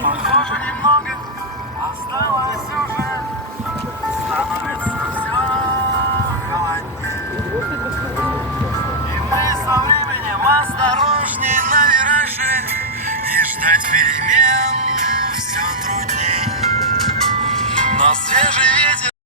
Похоже, немного осталось уже, становится все холоднее. И мы со временем осторожней на вираже, и ждать перемен все трудней. Но свежий ветер